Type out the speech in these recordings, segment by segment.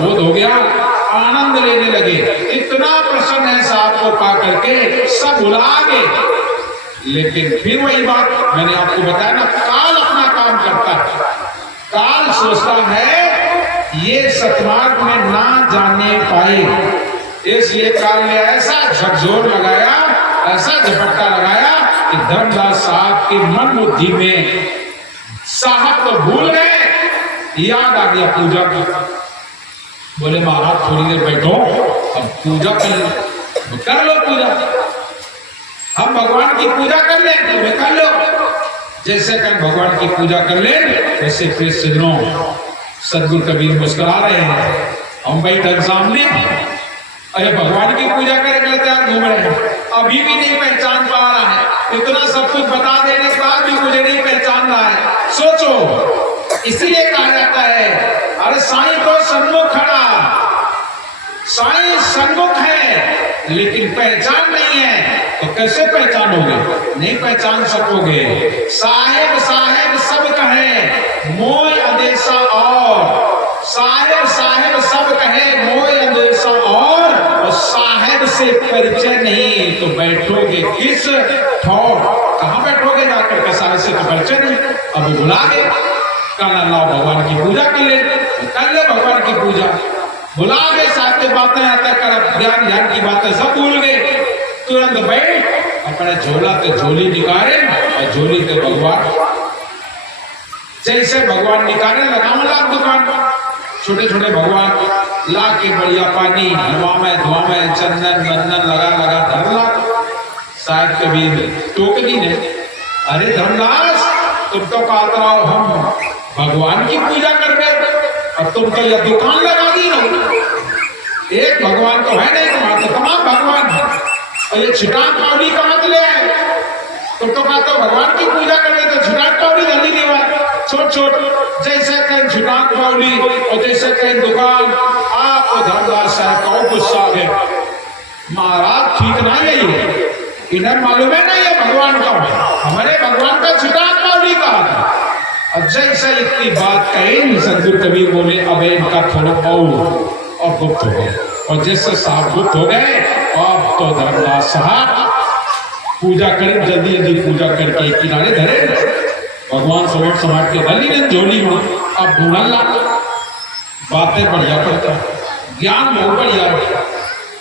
बोध हो गया, आनंद लेने लगे, इतना प्रसन्न है साहब को पा करके सब भुला गए। लेकिन फिर वही बात मैंने आपको बताया ना, काल अपना काम करता है। काल सोचता है ये सतमार्ग में ना जाने पाए, इसलिए काल ने ऐसा झकझोर लगाया, ऐसा झपट्टा लगाया कि धर्मदास साहब के मन बुद्धि में साहब तो भूल गए, याद आ गया पूजा का। बोले महाराज थोड़ी देर बैठो, अब पूजा कर लो पूजा, हम भगवान की पूजा कर ले, तुम्हें कर लो। जैसे कल भगवान की पूजा कर ले, वैसे फिर सुनो सदगुरु कबीर मुस्कुरा रहे हैं, हम बैठे सामने, अरे भगवान की पूजा करने के लिए तैयार घूम रहे हैं, अभी भी नहीं पहचान पा रहा है, इतना सब कुछ बता देने के बाद भी मुझे नहीं पहचान रहा है। सोचो, इसीलिए कहा जाता है अरे साईं तो सन्मुख खड़ा, साईं सन्मुख है लेकिन पहचान नहीं है, तो कैसे पहचानोगे? नहीं पहचान सकोगे। साहेब साहेब सब कहे मोय अंदेशा और, साहेब साहेब सब कहे मोय अंदेशा और साहेब से परिचय नहीं तो बैठोगे किस ठौर? कहाँ बैठोगे जाकर के? साहेब से तो परिचय नहीं। अब बुला गए, कहना लाओ भगवान की पूजा कर ले भगवान की पूजा। बुला गए, साथ में बातें आता कर, ज्ञान ध्यान की बातें सब भूल गए। तुरंत बैठ अपना झोला तो झोली निकाले और झोली तो भगवान, जैसे भगवान निकाले लगाम लाख दुकान, छोटे छोटे भगवान ला के बढ़िया पानी हलवा में धुआ में चंदन बंदन लगा धरला। साहब कबीर टोक दी ने, अरे धर्मदास तुम तो कहते रहो हम भगवान की पूजा कर रहे, अब तुम तो यह दुकान लगा दी ना, एक भगवान तो है नहीं तुम्हारा, तो तमाम भगवान है, और ये छिटान पावली कहाँ से ले आए? तुम तो कहते हो भगवान की पूजा कर रहे, तो छिटान पावली जल्दी नहीं हुआ, छोट छोट जैसे कहीं छिटान पावली और जैसे कहीं दुकान। आपको धर्मदास साहब का गुस्सा आ गया, महाराज ठीक नहीं है ये, इन्हें मालूम है ना ये भगवान का है, हमारे भगवान का छिटान पावली कहा था। और जैसे इतनी बात कही सदगुरु कबीर बोले अब इनका थोड़ा और गुप्त हो गए, और जिससे साहब गुप्त हो गए, अब तो धर्मदास साहब पूजा करें, जल्दी जल्दी पूजा करके एक किनारे धरे, भगवान समेट समाट के गली ने झोली में अब ढूंढन लगा, बातें बढ़िया करता, ज्ञान बहुत बढ़िया,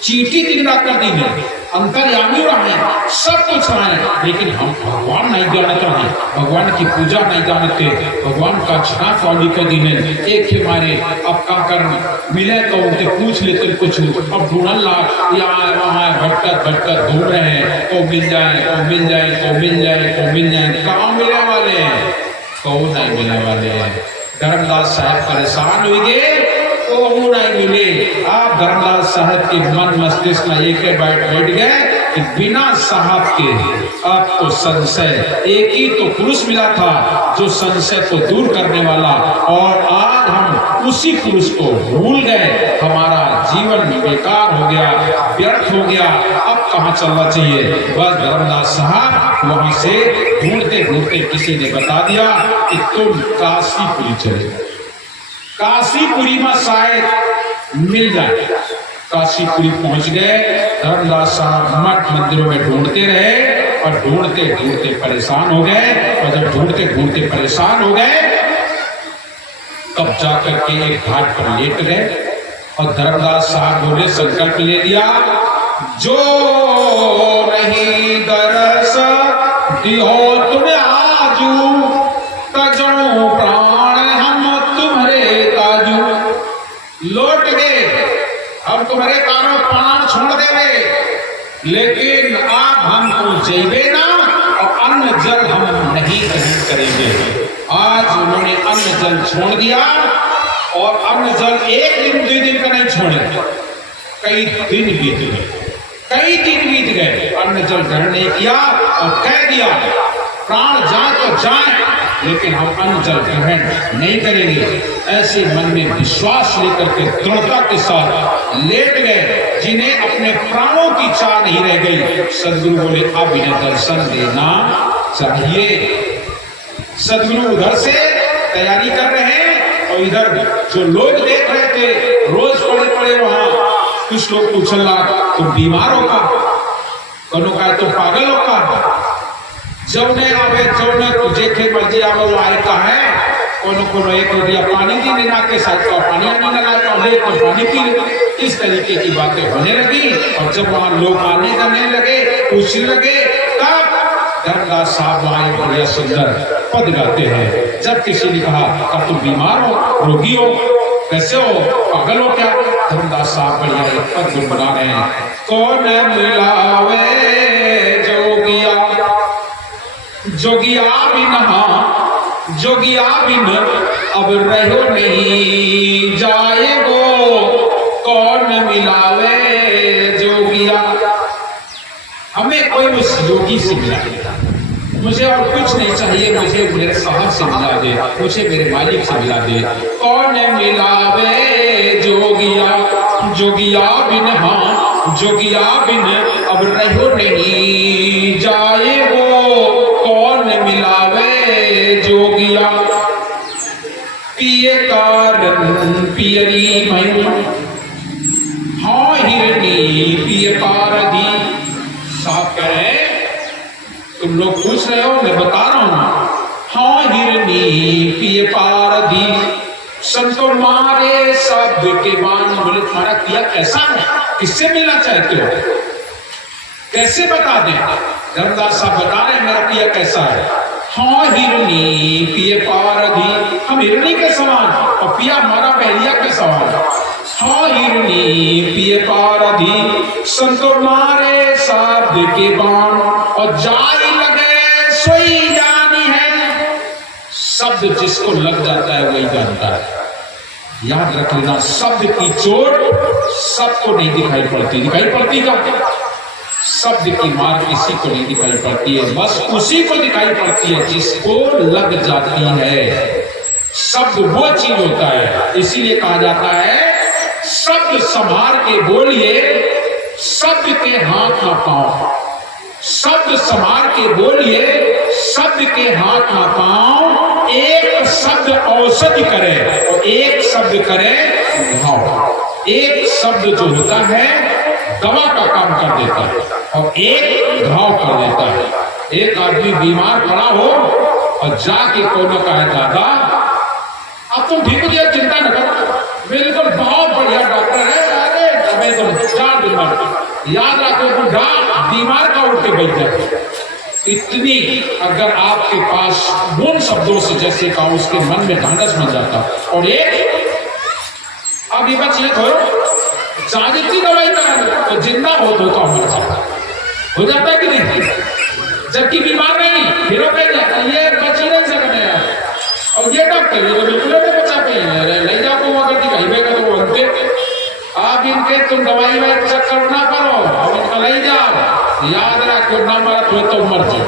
चीटी तिगड़ा कर दी है, अंतर्यामी रहे, सब कुछ रहे, लेकिन हम भगवान नहीं जानते हैं, भगवान की पूजा नहीं जानते, भगवान का छना फौली को दी है, एक ही मारे अब का कर मिले तो उनसे पूछ लेते कुछ, अब ढूंढन लगा, यहाँ वहाँ भटकर ढूंढ रहे हैं, तो मिल जाए तो मिल जाए तो मिल जाए तो मिल जाए, कहाँ मिलने वाले हैं? तो नहीं मिलने वाले हैं। धर्मदास साहब परेशान हुए गए, तो नहीं मिले। आप धर्मदास साहब के मन मस्तिष्क में एक बैठ गए कि बिना साहब के आपको संशय, एक ही तो पुरुष मिला था जो संशय को दूर करने वाला, और आज हम उसी पुरुष को भूल गए, हमारा जीवन बेकार हो गया, व्यर्थ हो गया, अब कहाँ चलना चाहिए? बस धर्मदास साहब वहां से ढूंढते ढूंढते किसी ने बता दिया कि तुम काशीपुरी चले, काशीपुरी में शायद मिल जाए। काशीपुरी पहुंच गए, धर्मदास साहब मठ मंदिरों में ढूंढते रहे, और ढूंढते ढूंढते परेशान हो गए, और जब ढूंढते ढूंढते परेशान हो गए तब जाकर के एक घाट पर लेट गए, और धर्मदास साहब बोले, संकल्प ले लिया, जो नहीं दरस दियो तुम्हें आजू, तजो प्राण हम तुम्हारे ताजू। लौट गए, हम तुम्हारे कानों प्राण छोड़ देवे, लेकिन आप हमको जेबे ना, और अन्न जल हम नहीं ग्रहण करेंगे। आज उन्होंने अन्न जल छोड़ दिया, और अन्न जल एक दिन 2 दिन का नहीं छोड़े, कई दिन बीत गए, कई दिन बीत गए, अन्न जल ग्रहण नहीं किया, और कह दिया प्राण जाए तो जाए, लेकिन हम अन्न जल ग्रहण नहीं करेंगे। ऐसे मन में विश्वास लेकर के दृढ़ता के साथ लेट गए, जिन्हें अपने प्राणों की चाह नहीं रह गई। सदगुरु बोले, अब इन्हें दर्शन देना चाहिए। सदगुरु उधर से तैयारी कर रहे हैं, और और इधर जो लोग देख रहे थे रोज पड़े पड़े वहां, कुछ लोग पूछने लगा तुम बीमार हो का, कौनो का तुम पागल हो का, जौने आवे जौने तुझे के मर्जी आवे वो आए का है, कोनो कोनो एक रोटिया पानी दी बिना के साथ का पानी आने लगा तो ले तो पानी पी ले। इस तरीके की बातें होने लगी और जब वहां लोग आने जाने लगे पूछने लगे तब धर्मदास साहब वहां बढ़िया सुंदर पद गाते हैं। जब किसी ने कहा कि तुम बीमार हो, रोगी हो, कैसे हो, पागल हो क्या, धर्मदास साहब बढ़िया एक पद गुनगुना रहे हैं। कौन मिलावे जोगिया, जोगिया बिन अब रहो नहीं जाए वो, कौन मिलावे जोगिया। हमें कोई उस योगी से मिला दे, मुझे और कुछ नहीं चाहिए, मुझे मेरे साहब से मिला दे, मुझे मेरे मालिक से मिला दे। कौन मिलावे जोगिया, जोगिया बिन, हाँ जोगिया बिन अब रहो नहीं जाए वो, कौन मिलावे जोगिया। पिए कारण पियरी मई, हाँ हिरनी पिए पारदी। साहब कह रहे तुम लोग पूछ रहे हो मैं बता रहा हूं, हाँ हिरनी पिए पारदी। संतो मारे शब्द के बाण, बोले तुम्हारा पिया कैसा है, किससे मिलना चाहते हो, कैसे बता दें। धर्मदास साहब बता रहे हैं मेरा पिया कैसा है। हाँ हिरनी पिए पारधी, हम हिरनी के समान और पिया हमारा बहरिया के समान। हाँ हिरनी पिए पारधी, संतो मारे शब्द के बाण, और जाई लगे सोई जानी है। शब्द जिसको लग जाता है वही जानता है। याद रख लेना, शब्द की चोट सबको नहीं दिखाई पड़ती, दिखाई पड़ती क्या, शब्द की मार किसी को नहीं दिखाई पड़ती है, बस उसी को दिखाई पड़ती है जिसको लग जाती है। शब्द वो चीज होता है, इसीलिए कहा जाता है शब्द संभाल के बोलिए, शब्द के हाथ ना पाओ। शब्द संभाल के बोलिए, शब्द के हाथ ना पाओ। एक शब्द औषधि करे और एक शब्द करे घाव। एक शब्द जो होता है दवा का काम कर देता है और एक घाव कर देता है। एक आदमी बीमार पड़ा हो और जाके कोनो कहे दादा अब तुम ठीक हो गया, चिंता न करो, बिल्कुल बहुत बढ़िया डॉक्टर है, अरे दवाई तो 4 दिन बाद याद रखो बुढ़ा बीमार का उठ के बैठ जाए। इतनी अगर आपके पास उन शब्दों से जैसे कहा उसके मन में ढांढस बन जाता। और एक अब ये बात ये करो जितनी दवाई करा तो जिंदा हो तो मर जाता, हो जाता है कि नहीं, जबकि बीमार नहीं फिर ये बच नहीं सकते यार। और ये डॉक्टर ये तो बिल्कुल नहीं बचा पे ले जाओ अगर दिखाई का तो अंते आप इनके तुम दवाई वाले चक्कर ना करो, अब इनका ले जाओ, याद रखो ना मरा तो मर जाओ,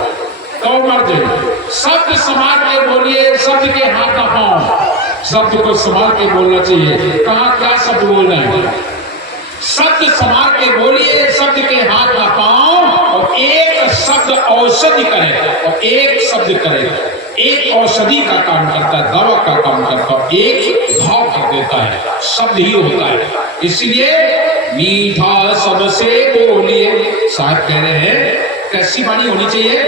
तो मर जाओ। शब्द संभाल के बोलिए, शब्द के हाथ ना पाओ। शब्द को संभाल के बोलना चाहिए, कहाँ क्या शब्द बोलना है, शब्द संभाल के बोलिए, शब्द के हाथ ना पाओ। और एक शब्द औषधि करे और एक शब्द करे, एक औषधि का काम करता है, दवा का काम करता है, एक भाव कर देता है, शब्द ही होता है। इसलिए मीठा सबसे बोलिए, साहब कह रहे हैं कैसी वाणी होनी चाहिए,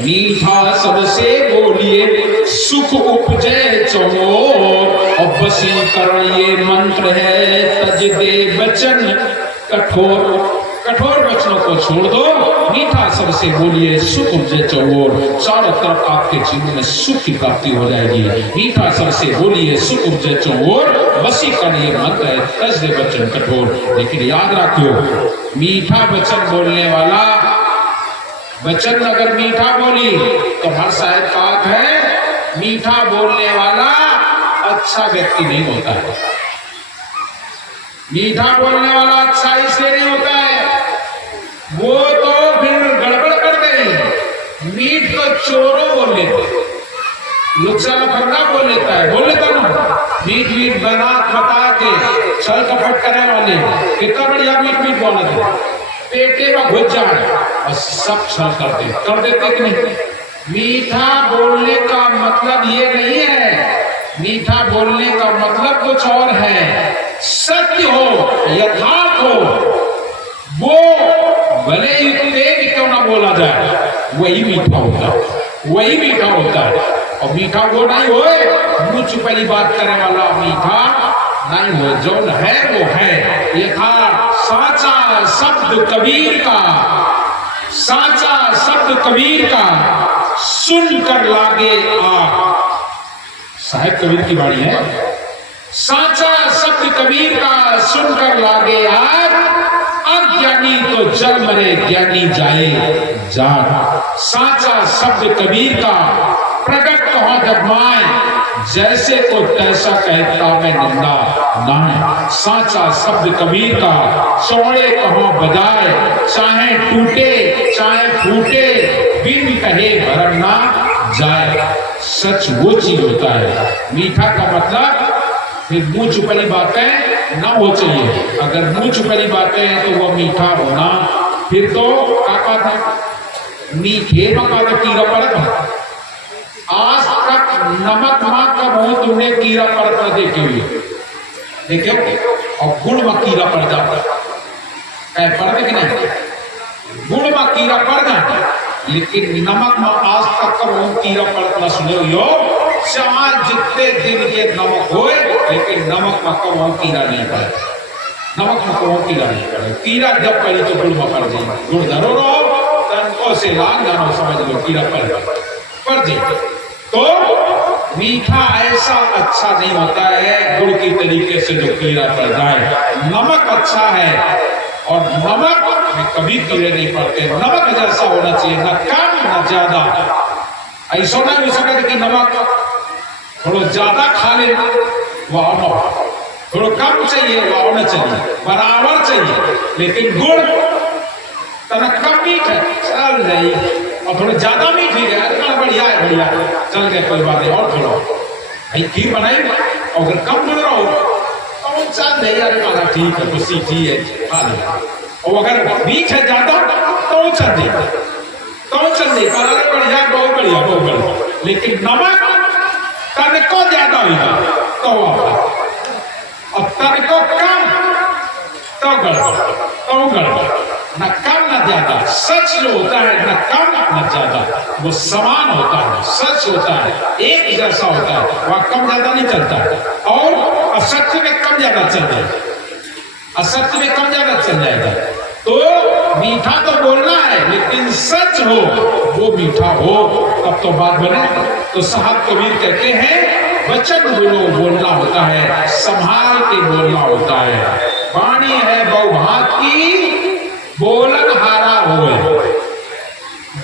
मीठा सबसे बोलिए, सुख उपजे चमोर। और वशीकरण ये मंत्र है, तज दे वचन कठोर, कठोर वचनों को छोड़ दो, मीठा सबसे बोलिए, सुख उपजे चौर। चारों तरफ आपके जीवन में सुख की प्राप्ति हो जाएगी। मीठा सबसे बोलिए, सुख उपजे चौर, वशीकरण ये मंत्र है, तज दे वचन कठोर। लेकिन याद रखो मीठा वचन बोलने वाला, वचन अगर मीठा बोली तो हर शायद बात है, मीठा बोलने वाला अच्छा व्यक्ति नहीं होता है। मीठा बोलने वाला अच्छा इसलिए नहीं होता है, वो तो फिर गड़बड़ कर गई, मीठ तो चोरों बोल लेते, लुच्चा लफंगा बोल लेता है, बोल लेता ना, मीठ मीठ बना बता के छल कपट करने वाले कितना बढ़िया मीठ मीठ बोला था, पेटे में घुस जाए और सब छल कर देते कि नहीं। मीठा बोलने का मतलब ये नहीं है मीठा बोलने का मतलब कुछ और है। सत्य हो, यथार्थ हो, वो भले ही तेज क्यों ना बोला जाए, वही मीठा होता है, वही मीठा होता है। और मीठा वो नहीं होए मुंह चुपड़ी बात करने वाला मीठा नहीं हो, जो है वो है यथार्थ। साचा शब्द कबीर का, साचा शब्द कबीर का, सुनकर लागे आग। साहिब कबीर की बाणी है। साचा शब्द कबीर का, सुनकर लागे आग, अज्ञानी तो जल मरे, ज्ञानी जाए जाग। साचा शब्द कबीर का, प्रकट कहो जब माए, जैसे को तैसा कहता मैं निंदा नाय। साचा शब्द कबीर का, चौड़े कहो बजाए, चाहे टूटे चाहे फूटे, बिन कहे भरम ना जाए। सच वो चीज होता है। मीठा का मतलब फिर मुंह चुपड़ी बातें ना हो चाहिए। अगर मुंह चुपड़ी बातें हैं तो वो मीठा होना फिर तो काका था मीठे मका तो कीड़ा पड़ता। आज तक नमक मां का मुंह तुमने कीड़ा पड़ता देखे हुए देखो, और गुड़ में कीड़ा पड़ जाता है, पड़ते कि नहीं? गुड़ में कीड़ा पड़ जाता, लेकिन नमक में आज तक का मुंह कीड़ा पड़ता सुने हो। चाहे जितने दिन के नमक होए, लेकिन नमक में कब मुंह कीड़ा नहीं पड़े, नमक में कब कीड़ा नहीं पड़े। कीड़ा जब पड़ी तो गुड़ में पड़ जाए, गुड़ धरो रहो तनको से लाग जानो, समझ लो कीड़ा पड़ जाए। तो मीठा ऐसा अच्छा नहीं होता है गुड़ की तरीके से जो कीड़ा पड़ जाए। नमक अच्छा है, और नमक में कभी कीड़े नहीं पड़ते। नमक जैसा होना चाहिए, न कम न ज्यादा। ऐसा नहीं हो सकता कि नमक थोड़ा ज्यादा खा ले वह, थोड़ा कम चाहिए वह होना चाहिए, बराबर चाहिए। लेकिन गुड़ तना कम मीठ है चल नहीं, और थोड़ा ज्यादा मीठ ही है, बढ़िया है, बढ़िया चल गया, कोई बात नहीं। और थोड़ा भाई खीर बनाई, और अगर कम गुड़ रहो तो चल नहीं, अरे माना ठीक है, तो सीधी है खा ले। और अगर मीठ है ज्यादा तो चल दे, तो चल दे, अरे बढ़िया, बहुत बढ़िया, बहुत बढ़िया। लेकिन नमक तनिको ज्यादा होगा तो, और तनिको कम तो गड़बड़, न कम न ज्यादा। सच जो होता है न कम न ज्यादा, वो समान होता है, सच होता है एक जैसा होता है, वह कम ज्यादा नहीं चलता। और असत्य में कम ज्यादा चल जाएगा, असत्य में कम ज्यादा चल जाएगा। तो मीठा तो बोलना है, लेकिन सच हो वो मीठा हो तब तो बात बने। तो साहब कबीर कहते हैं वचन बोलना होता है, संभाल के बोलना होता है। वाणी है बहुभात की, बोलन हारा होए।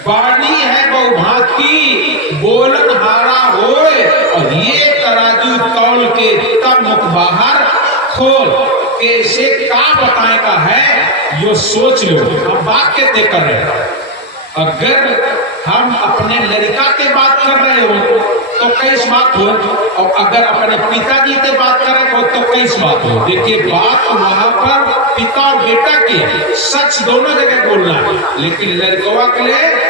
वाणी है बहुभात की, बोलन हारा होए। और ये तराजू तौल के तब मुख बाहर खोल, कैसे का बताएगा है यो सोच लो। हम बात कहते कर रहे हैं, अगर हम अपने लड़का के बात कर रहे हो तो कैस बात हो, और अगर अपने पिताजी से बात कर रहे हो तो कैस बात हो। देखिए बात वहां पर पिता और बेटा की सच दोनों जगह बोलना है, लेकिन लड़कवा के लिए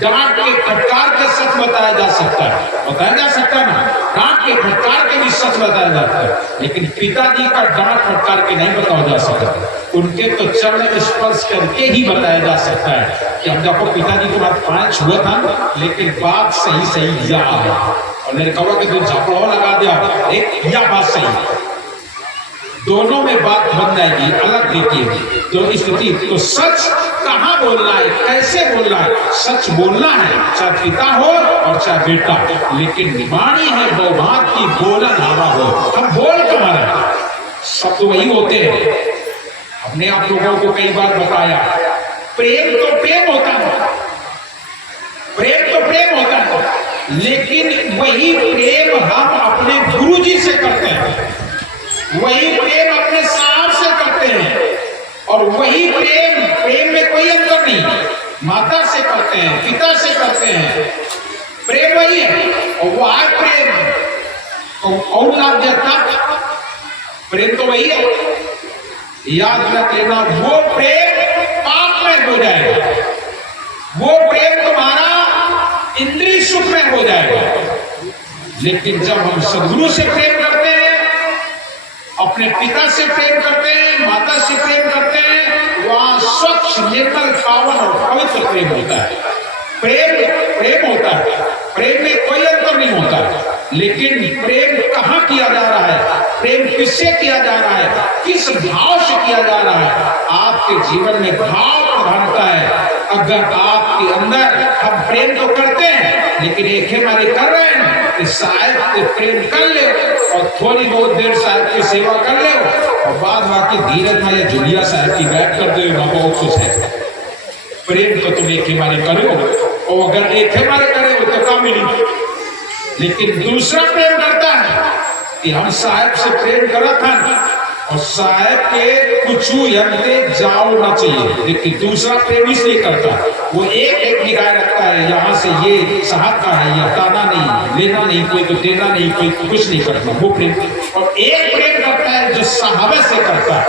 डांट के फटकार के सच बताया जा सकता है, बताया जा सकता है ना, डांट के फटकार के भी सच बताया जाता है। लेकिन पिताजी का डांट फटकार के नहीं बताया जा सकता, उनके तो चरण स्पर्श करके ही बताया जा सकता है कि हम देखो पिताजी के बाद 5 हुआ था, लेकिन बात सही सही दिया है। और लड़कवा के जो झापड़ो लगा दिया एक यह बात सही, दोनों में बात बन जाएगी, अलग देखिए तो स्थिति। तो सच कहाँ बोलना है, कैसे बोलना है? सच बोलना है, चाहे पिता हो और चाहे बेटा, लेकिन वाणी है बहुभात की, बोलन हारा हो। हम बोल कमाना, शब्द वही होते हैं। हमने आप लोगों को कई बार बताया, प्रेम तो प्रेम होता है, प्रेम तो प्रेम होता है, लेकिन वही प्रेम हम अपने गुरु जी से करते हैं, वही प्रेम अपने साथ से करते हैं, और वही प्रेम में कोई अंतर नहीं, माता से करते हैं, पिता से करते हैं, प्रेम वही है। और वो आज प्रेम तो और लाभ देता, प्रेम तो वही है। याद रख लेना, वो प्रेम पाप में हो जाएगा, वो प्रेम तुम्हारा इंद्रिय सुख में हो जाएगा, लेकिन जब हम सदगुरु से प्रेम करते हैं, अपने पिता से प्रेम करते हैं, माता से प्रेम करते हैं, वहां स्वच्छ निर्मल पावन और पवित्र प्रेम होता है। प्रेम होता है, प्रेम में कोई अंतर नहीं होता। लेकिन प्रेम कहाँ किया जा रहा है, प्रेम किससे किया जा रहा है, किस भाव से किया जा रहा है। आपके जीवन में भाव प्रधानता है। अगर आपके अंदर हम प्रेम तो करते हैं लेकिन एक हमारे कर रहे हैं कि साहब से प्रेम कर ले और थोड़ी बहुत देर साहब की सेवा कर ले और बाद बाकी धीरज में या जुलिया साहब की गायब कर दे, बहुत खुश है। प्रेम तो तुम एक हमारे करो, और अगर एक हमारे करे हो तो क्या मिली। लेकिन दूसरा प्रेम करता है कि हम साहब से प्रेम करा था और साहब के कुछ यंते जाओ ना चाहिए। लेकिन दूसरा प्रेम इसलिए करता है, वो एक निगाह रखता है, यहाँ से ये साहब का है, ये ताना नहीं, लेना नहीं, कोई तो देना नहीं, कोई कुछ नहीं करता, वो प्रेम। और एक प्रेम करता है जो साहब से करता है,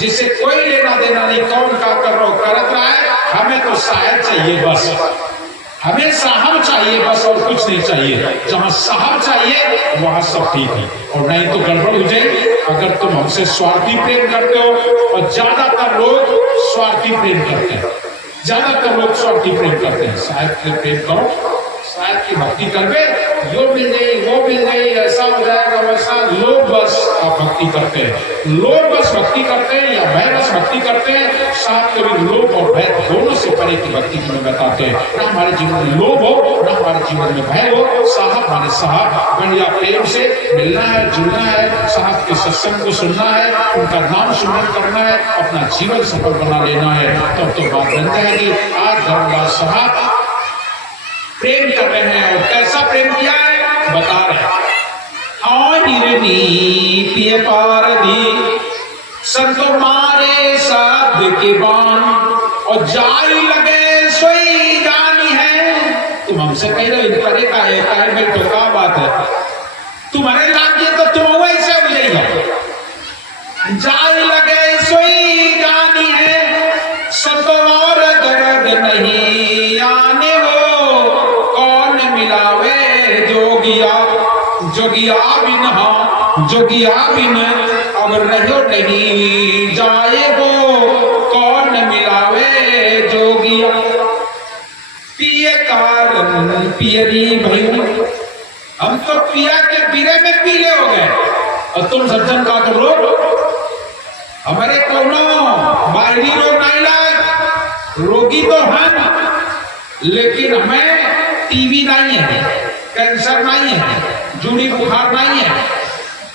जिससे कोई लेना देना नहीं, कौन का कर रहा हो करत रहा है, हमें तो साहब चाहिए बस, हमें साहब चाहिए बस और कुछ नहीं चाहिए। जहां साहब चाहिए वहां सब ठीक है, और नहीं तो गड़बड़ हो जाएगी। अगर तुम हमसे स्वार्थी प्रेम करते हो, और ज्यादातर लोग स्वार्थी प्रेम करते हैं, ज्यादातर लोग स्वार्थी प्रेम करते हैं। साहब से प्रेम करो, साहब की भक्ति करवे, यो मिल गई, वो मिल गई, ऐसा हो जाएगा वैसा। लोग बस आप भक्ति करते हैं, लोग बस भक्ति करते हैं, या भय बस भक्ति करते हैं। साहब कभी लोभ और भय दोनों से परे की भक्ति की में बताते हैं। ना हमारे जीवन में लोभ हो, ना हमारे जीवन में भय हो। साहब माने साहब, बढ़िया प्रेम से मिलना है, जुड़ना है, साहब के सत्संग को सुनना है, उनका नाम सुमरन करना है, अपना जीवन सफल बना लेना है, तब तो बात बन जाएगी। आज धर्मदास साहब प्रेम कर रहे हैं, और कैसा प्रेम किया है बता रहे हैं। पिय पारधी संतो मारे शब्द के बाण, और जाई लगे सोई जानी है। तुम हमसे कह रहे हो परे का है भाई, तो क्या बात है, तुम्हारे लागे तो तुम वैसे हो जाइए। जाई लगे सोई जानी है, संतो और दर्द नहीं आने वो, कौन मिलावे जोगिया, जोगिया बिन, हाँ जोगिया बिन अब रहो नहीं जाए वो, कौन मिलावे जोगिया। पिए कारण पियरी भई, हम तो पिया के पीरे में पीले हो गए, और तुम सज्जन का तो रोग। हमारे कोनो बाहरी रोग नहीं लाए, रोगी तो हम, लेकिन हमें टीबी नहीं है, कैंसर नहीं है, जूड़ी बुखार नहीं है।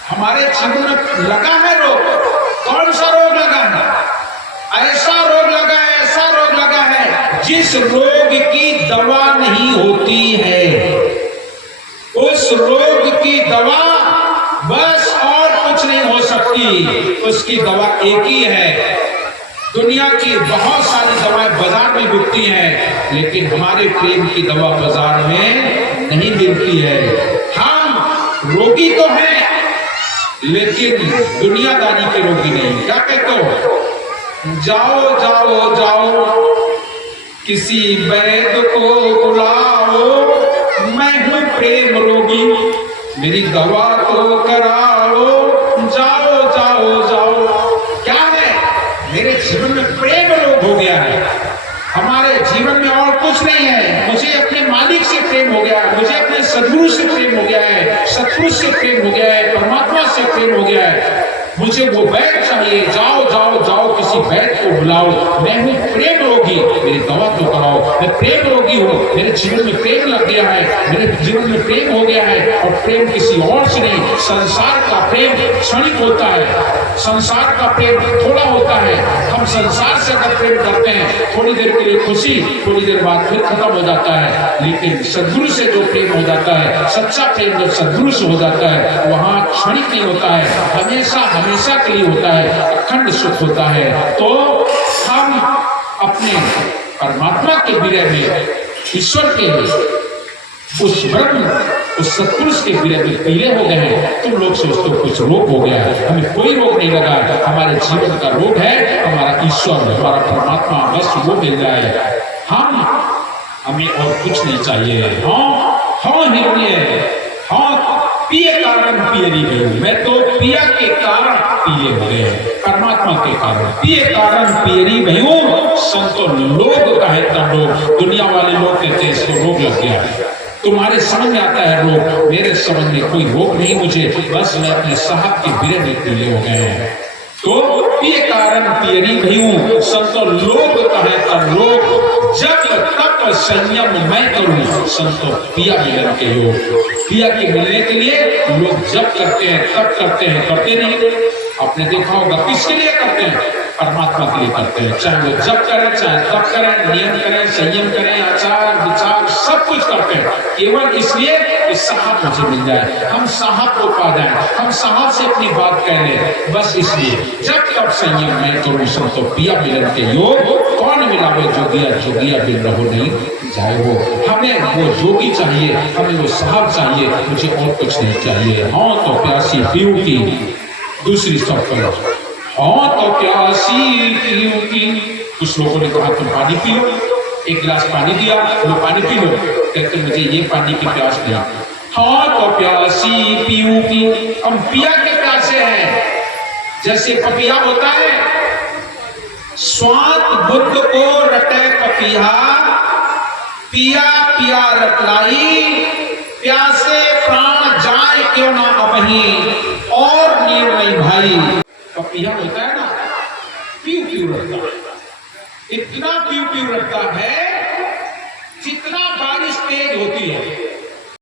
हमारे जीवन में लगा है रोग। कौन सा रोग लगा है? ऐसा रोग लगा है, ऐसा रोग लगा है जिस रोग की दवा नहीं होती है। उस रोग की दवा बस और कुछ नहीं हो सकती, उसकी दवा एक ही है। दुनिया की बहुत सारी दवाएं बाजार में बिकती हैं, लेकिन हमारे प्रेम की दवा बाजार में नहीं मिलती है। हम रोगी तो हैं, लेकिन दुनियादारी के रोगी नहीं। क्या कहते हो? जाओ जाओ जाओ किसी वैद्य को बुलाओ, मैं हूं प्रेम रोगी, मेरी दवा तो कराओ। जाओ जाओ जाओ, क्या है? मेरे जीवन में प्रेम रोग हो गया है, हमारे जीवन में और कुछ नहीं है। मुझे अपने मालिक से प्रेम हो गया है, मुझे अपने सदगुरु से प्रेम हो गया है, सतपुरुष से प्रेम हो गया है, परमात्मा से प्रेम हो गया है। मुझे वो वैद्य चाहिए। जाओ जाओ जाओ किसी वैद्य को बुलाओ, मैं हूँ प्रेम रोगी, मेरी दवा तो कराओ। मैं प्रेम रोगी हूँ, मेरे जीवन में प्रेम लग गया है, मेरे जीवन में प्रेम हो गया है, और प्रेम किसी और से नहीं। संसार का प्रेम क्षणिक होता है, संसार का प्रेम थोड़ा होता है। हम संसार से अगर प्रेम करते हैं, थोड़ी देर के लिए खुशी, थोड़ी देर बाद फिर खत्म हो जाता है। लेकिन सदगुरु से जो प्रेम हो जाता है, सच्चा प्रेम जब सदगुरु से हो जाता है, वहां क्षणिक नहीं होता है, हमेशा हमेशा के लिए होता है, अखंड सुख होता है। तो हम अपने परमात्मा के विरह में, ईश्वर के उस ब्रह्म, उस सत्पुरुष के विरह में पीले हो गए हैं। तुम लोग सोचते हो कुछ रोग हो गया है, हमें कोई रोग नहीं लगा। हमारे जीवन का रोग है हमारा ईश्वर, हमारा परमात्मा, बस वो मिल जाए। हमें और कुछ नहीं चाहिए। हाँ हाँ हिरण्य हाँ पिए कारण पियरी गई, मैं तो पिया के कारण पिए हो गए, परमात्मा के कारण पिए कारण पियरी भयू संतो लोग कहे तब लोग, दुनिया वाले लोग कहते हैं इसको रोग लग गया है, तुम्हारे समझ में आता है रोग, मेरे समझ में कोई रोग नहीं मुझे, बस मैं अपने साहब के बिरे में पीले हो गए हैं। तो पिए कारण पियरी भयू संतो लोग कहे तब लोग, जब तक संयम मैं करूं संतो पिया मिलन के योग, पिया के मिलने के लिए लोग जब करते हैं तब करते हैं, करते नहीं। आपने देखा होगा किसके लिए करते हैं, परमात्मा के लिए करते हैं, चाहे वो जब करें चाहे तब करें, नियम करें संयम करें, आचार विचार सब कुछ करते हैं, केवल इसलिए कि साहब मुझे मिल जाए, हम साहब को पा जाए, हम साहब से अपनी बात कह लें, बस इसलिए जब तक संयम मैं करूं संतो पिया मिलन के योग, कौन मिलावे जोगिया जोगिया बिन रहो नहीं जाए वो, हमें वो जोगी चाहिए, हमें वो साहब चाहिए, मुझे और कुछ नहीं चाहिए। हाँ तो प्यासी पीऊ की, दूसरी सब करो, हाँ तो प्यासी पीऊ की, कुछ लोगों ने कहा तुम पानी पी लो, एक गिलास पानी दिया, वो पानी पी लो, कहते मुझे ये पानी की प्यास नहीं। हाँ तो प्यासी पीऊ की, हम पिया के प्यासे हैं, जैसे पपिया होता है, स्वात बुद्ध को रटे पपिया, पिया पिया रटलाई, प्यासे प्राण जाए क्यों ना अबही, और निर्णय भाई। पपिया होता है ना, पीऊ पीऊ रटता है, इतना पीऊ पीऊ रटता है, जितना बारिश तेज होती है